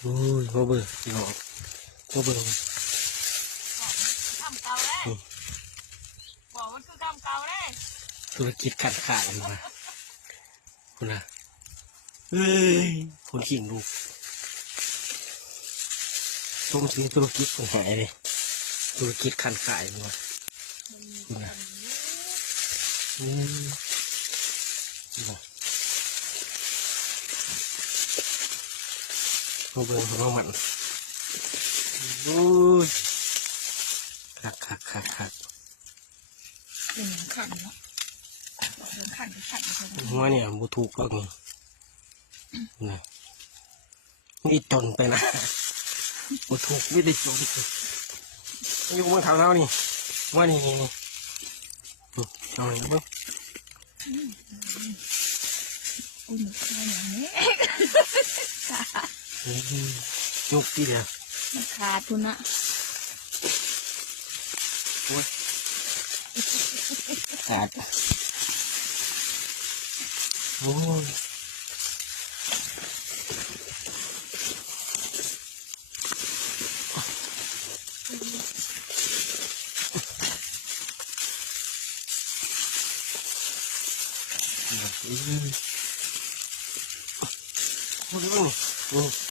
โอ้ยมาเบิ่งพี่น้องมาเบิ่งทำเก่าเลยบอกมันคือทำเก่าเลย ธุรกิจขาดขาดเลยมาคุณนะเฮ้ยคนขิงลูกต้มซื้อธุรกิจของหายเลยธุรกิจขันขายมาคุณนะมาเบิ่งของมันโอ้ยคักเป็นขันเนาะเป็นขันหัวเนี่ยบูถูกหรอกนี่นะนี่จนไปนะบูถูกไม่ได้จนอยู่บนเขาเรานี่ว่านี่เอาไหนบ้างอุ้ยมันขาดอย่างนี้ยกที่เดียวมันขาดคุณนะขาดโอ้ยโอ้ย